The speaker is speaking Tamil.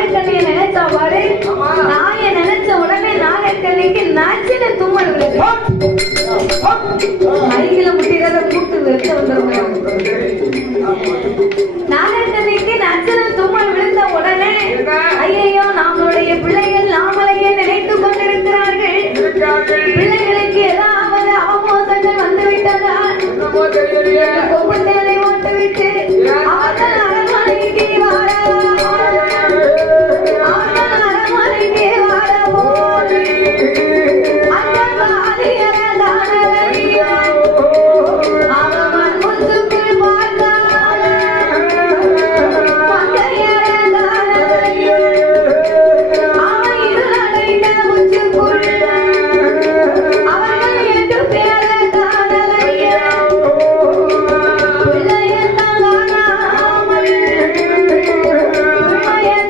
நாகக்கண்ணியை நினைச்சா பாரு, நாயை நினைச்ச உடனே நாகக்கண்ணிக்கு நச்சுன்னு தும்மல் விடுது. கையில முட்டிறத கூட்டு வெறுத்து வந்துடும். நாகக்கண்ணி